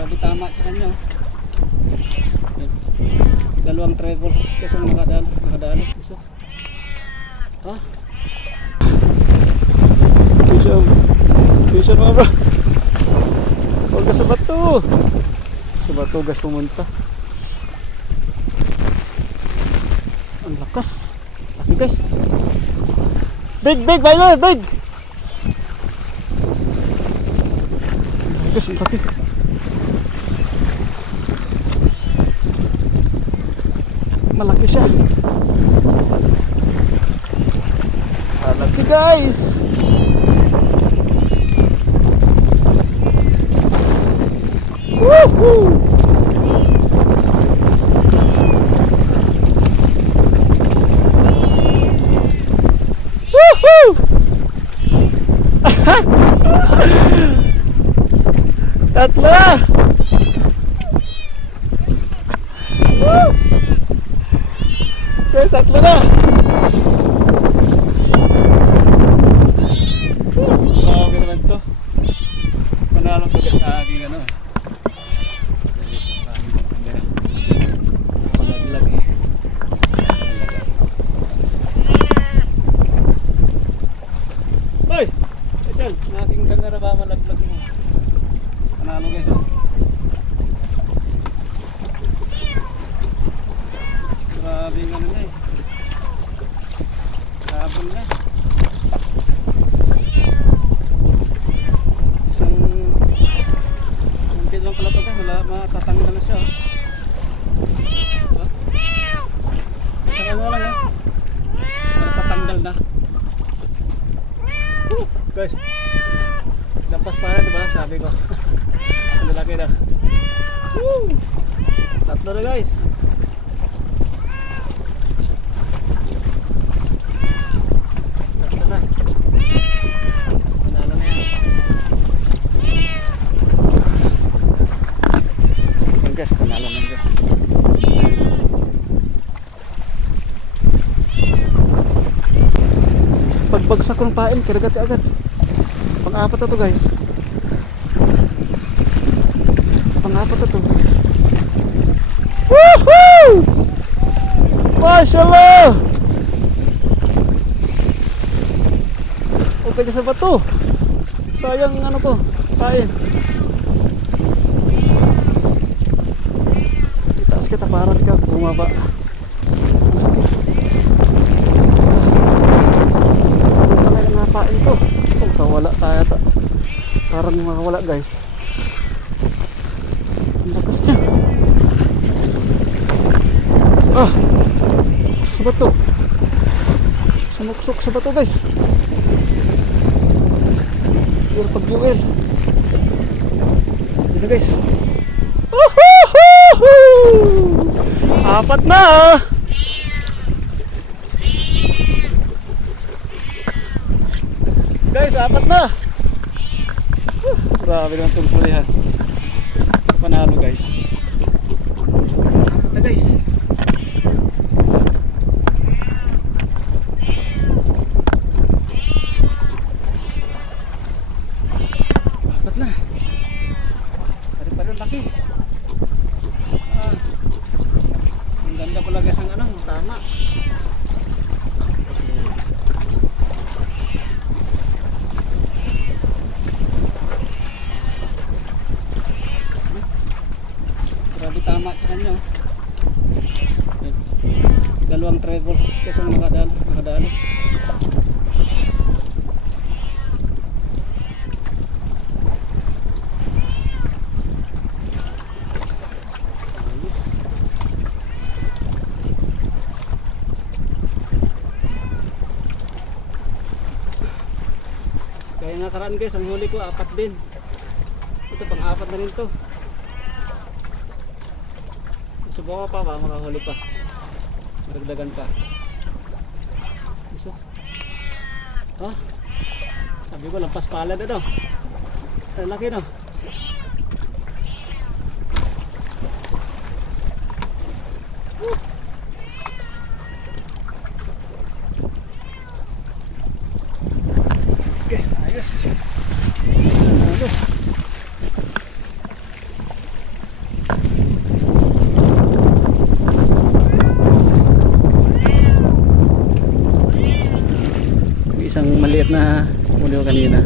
Grabe tama sa kanya. Yan. Dalawang treble kasi nakadalo. Isa. Ha? Vision mga bro. Huwag ka sa bato. Sa bato gas pumunta. Ang lakas. Laki guys. Big, Baylor, big. Guys, ang laki. Malaki siya. Malaki guys. Woohoo! Woohoo! Tatlo! Woo! Okay, tatlo na! Grabe naman to. Panalo ko sa aking ano. Palaglag eh. Hoy! Ito, aking camera ba malaglag mo? Panalo guys oh. Grabe yung ano niya eh. Sabon niya. Isang lang pala ito guys. Wala matatanggal na siya oh. Diba? Isang ano lang oh. Matatanggal na. Guys, lampas pa na diba? Sabi ko. Ang laki na. Woo! Tatlo na guys. Tatlo na. Panalo na yan. So guys, panalo na guys. Pagbagsak ko ng pain, karagati agad. Pang-apat na to guys. Pang-apat na to. Woohoo! Mashallah! Okay ka sa bato. Sayang ano ko, pain. Itaas kita para di ka bumaba. Pain ko. Oh, kawala tayo ta. Parang makawala guys. Ang lakas niya. Ah! Sa bato. Sumuksok sa bato guys. Pure pag-UL. Dito guys. Apat na ah! Guys, apat na. Grabe naman itong pulihan. Panalo guys. Apat na guys. Apat na. Pari-pari laki. Ang ganda pala guys ang ano, tama. Grabe tama sa kanya oh. Yan. Dalawang treble kasi nakadalo. Ayos. Kaya nakaraan guys, ang huli ko apat din. Ito pang-apat na rin to. Subukan pa ba? Makahuli pa. Maragdagan pa. Isa. Oh. Sabi ko lampas pala na daw. Laki no. Guys, ayos. isang maliit na huli ko kanina.